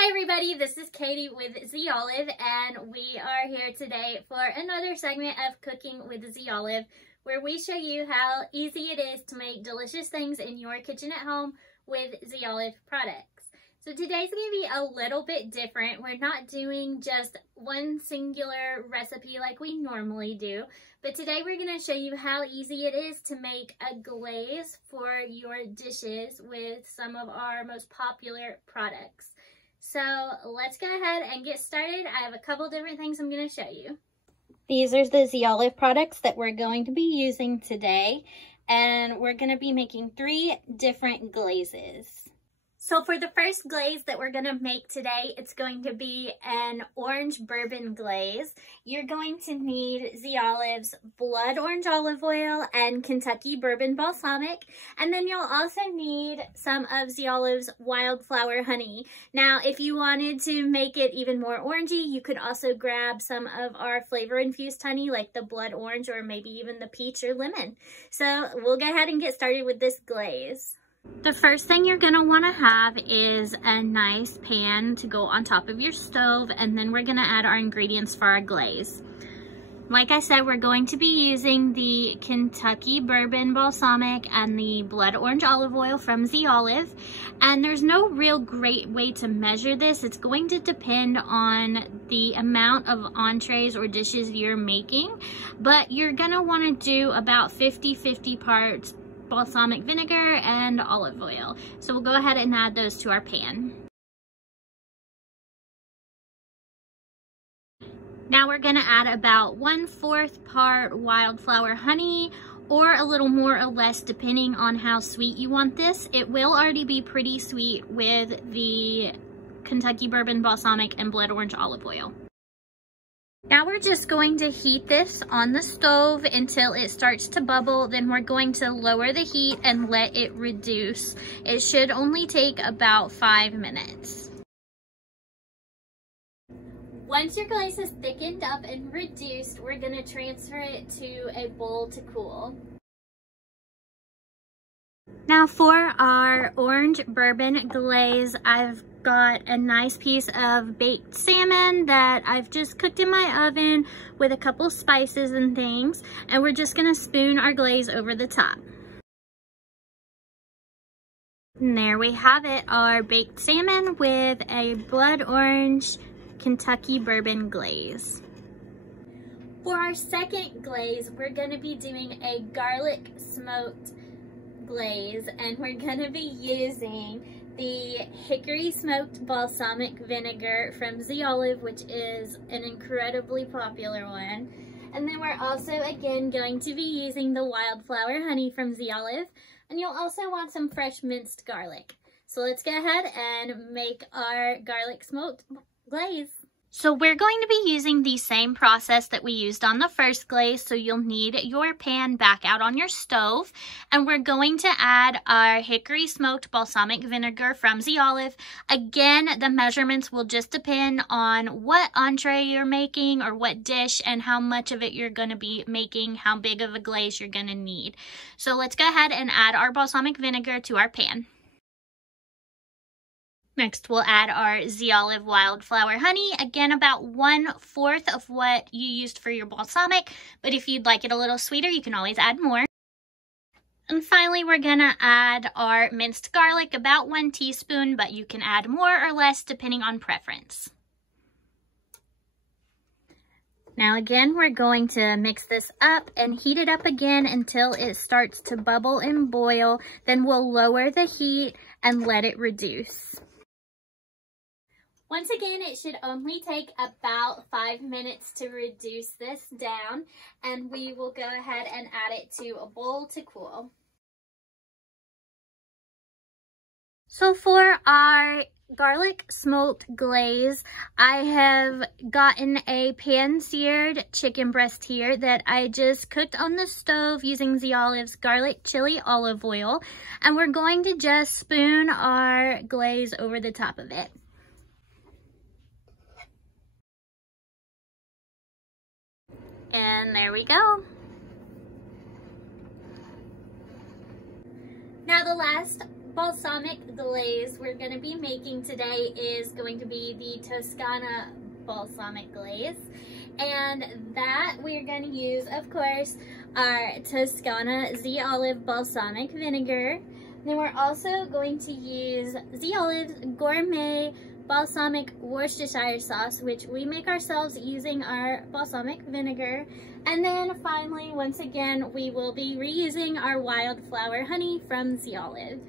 Hi everybody, this is Katie with Z Olive, and we are here today for another segment of Cooking with Z Olive, where we show you how easy it is to make delicious things in your kitchen at home with Z Olive products. So today's going to be a little bit different. We're not doing just one singular recipe like we normally do, but today we're going to show you how easy it is to make a glaze for your dishes with some of our most popular products. So let's go ahead and get started. I have a couple different things I'm going to show you. These are the Z Olive products that we're going to be using today, and we're going to be making 3 different glazes. So for the first glaze that we're going to make today, it's going to be an orange bourbon glaze. You're going to need Z Olive's blood orange olive oil and Kentucky bourbon balsamic. And then you'll also need some of Z Olive's wildflower honey. Now, if you wanted to make it even more orangey, you could also grab some of our flavor infused honey like the blood orange or maybe even the peach or lemon. So we'll go ahead and get started with this glaze. The first thing you're going to want to have is a nice pan to go on top of your stove, and then we're going to add our ingredients for our glaze. Like I said, we're going to be using the Kentucky bourbon balsamic and the blood orange olive oil from Z Olive, and there's no real great way to measure this. It's going to depend on the amount of entrees or dishes you're making, but you're going to want to do about 50-50 parts balsamic vinegar and olive oil. So we'll go ahead and add those to our pan. Now we're going to add about 1/4 part wildflower honey, or a little more or less depending on how sweet you want this. It will already be pretty sweet with the Kentucky bourbon balsamic and blood orange olive oil. Now we're just going to heat this on the stove until it starts to bubble. Then we're going to lower the heat and let it reduce. It should only take about 5 minutes. Once your glaze is thickened up and reduced, we're going to transfer it to a bowl to cool. Now for our orange bourbon glaze, I've got a nice piece of baked salmon that I've just cooked in my oven with a couple spices and things, and we're just gonna spoon our glaze over the top. And there we have it, our baked salmon with a blood orange Kentucky bourbon glaze. For our second glaze, we're gonna be doing a garlic smoked glaze, and we're going to be using the hickory smoked balsamic vinegar from Z Olive, which is an incredibly popular one. And then we're also again going to be using the wildflower honey from Z Olive, and you'll also want some fresh minced garlic. So let's go ahead and make our garlic smoked glaze. So we're going to be using the same process that we used on the first glaze, so you'll need your pan back out on your stove, and we're going to add our hickory smoked balsamic vinegar from Z Olive. Again, the measurements will just depend on what entree you're making or what dish and how much of it you're going to be making, how big of a glaze you're going to need. So let's go ahead and add our balsamic vinegar to our pan. Next, we'll add our Z Olive wildflower honey, again about 1/4 of what you used for your balsamic, but if you'd like it a little sweeter, you can always add more. And finally, we're gonna add our minced garlic, about 1 teaspoon, but you can add more or less depending on preference. Now again, we're going to mix this up and heat it up again until it starts to bubble and boil. Then we'll lower the heat and let it reduce. Once again, it should only take about 5 minutes to reduce this down, and we will go ahead and add it to a bowl to cool. So for our garlic smoked glaze, I have gotten a pan-seared chicken breast here that I just cooked on the stove using Z Olive's garlic chili olive oil, and we're going to just spoon our glaze over the top of it. And there we go. Now the last balsamic glaze we're going to be making today is going to be the Toscana balsamic glaze. And that we're going to use, of course, our Toscana Z Olive balsamic vinegar. Then we're also going to use Z Olive's gourmet balsamic Worcestershire sauce, which we make ourselves using our balsamic vinegar. And then finally, once again, we will be reusing our wildflower honey from Z Olive.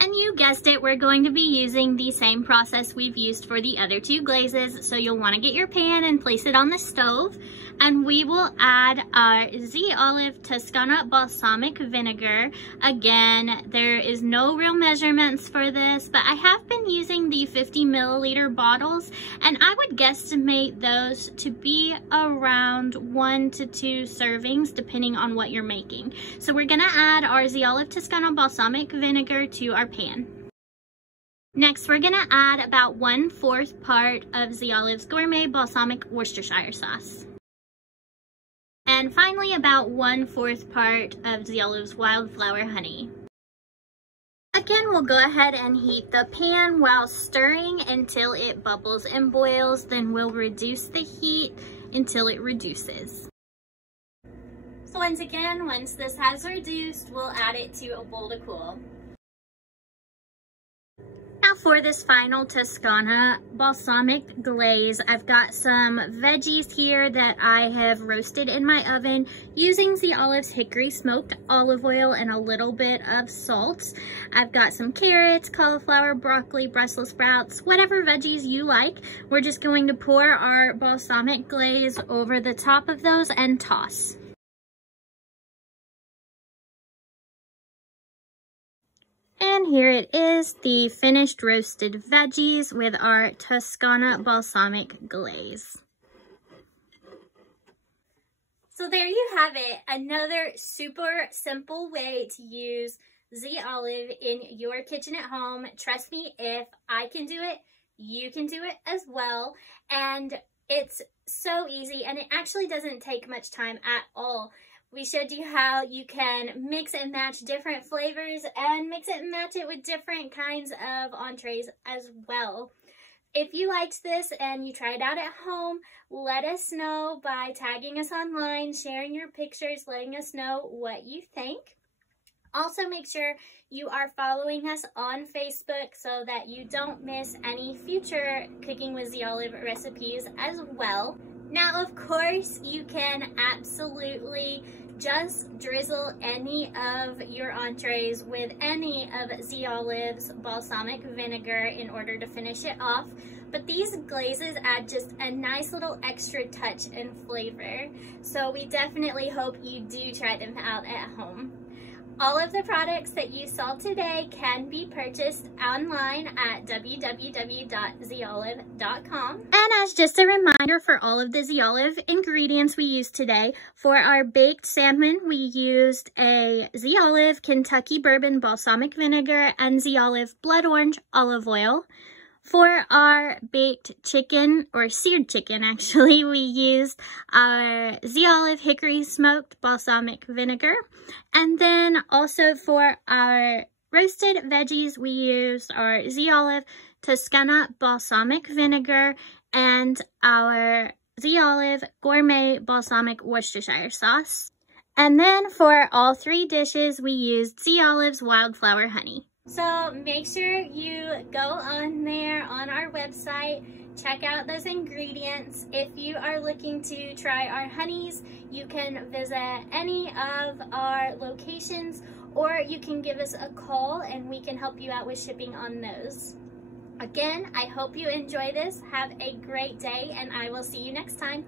And you guessed it, we're going to be using the same process we've used for the other two glazes. So you'll want to get your pan and place it on the stove. And we will add our Z Olive Toscana balsamic vinegar. Again, there is no real measurements for this, but I have been using the 50 milliliter bottles, and I would guesstimate those to be around 1 to 2 servings, depending on what you're making. So we're gonna add our Z Olive Toscana balsamic vinegar to our pan. Next, we're gonna add about 1/4 part of Z Olive's gourmet balsamic Worcestershire sauce. And finally, about 1/4 part of Z Olive's wildflower honey. Again, we'll go ahead and heat the pan while stirring until it bubbles and boils. Then we'll reduce the heat until it reduces. So once again, once this has reduced, we'll add it to a bowl to cool. Now for this final Toscana balsamic glaze, I've got some veggies here that I have roasted in my oven using Z Olive's hickory smoked olive oil and a little bit of salt. I've got some carrots, cauliflower, broccoli, Brussels sprouts, whatever veggies you like. We're just going to pour our balsamic glaze over the top of those and toss. And here it is, the finished roasted veggies with our Toscana balsamic glaze. So there you have it, another super simple way to use Z Olive in your kitchen at home. Trust me, if I can do it, you can do it as well. And it's so easy, and it actually doesn't take much time at all. We showed you how you can mix and match different flavors and mix it and match it with different kinds of entrees as well. If you liked this and you tried it out at home, let us know by tagging us online, sharing your pictures, letting us know what you think. Also, make sure you are following us on Facebook so that you don't miss any future Cooking with Z Olive recipes as well. Now, of course, you can absolutely just drizzle any of your entrees with any of Z Olive's balsamic vinegar in order to finish it off. But these glazes add just a nice little extra touch and flavor. So we definitely hope you do try them out at home. All of the products that you saw today can be purchased online at www.zolive.com. And as just a reminder for all of the Z Olive ingredients we used today, for our baked salmon, we used a Z Olive Kentucky bourbon balsamic vinegar and Z Olive blood orange olive oil. For our baked chicken, or seared chicken actually, we used our Z Olive hickory smoked balsamic vinegar. And then also for our roasted veggies, we used our Z Olive Toscana balsamic vinegar and our Z Olive gourmet balsamic Worcestershire sauce. And then for all 3 dishes, we used Z Olive's wildflower honey. So make sure you go on there on our website, check out those ingredients. If you are looking to try our honeys, you can visit any of our locations, or you can give us a call and we can help you out with shipping on those. Again, I hope you enjoy this. Have a great day, and I will see you next time.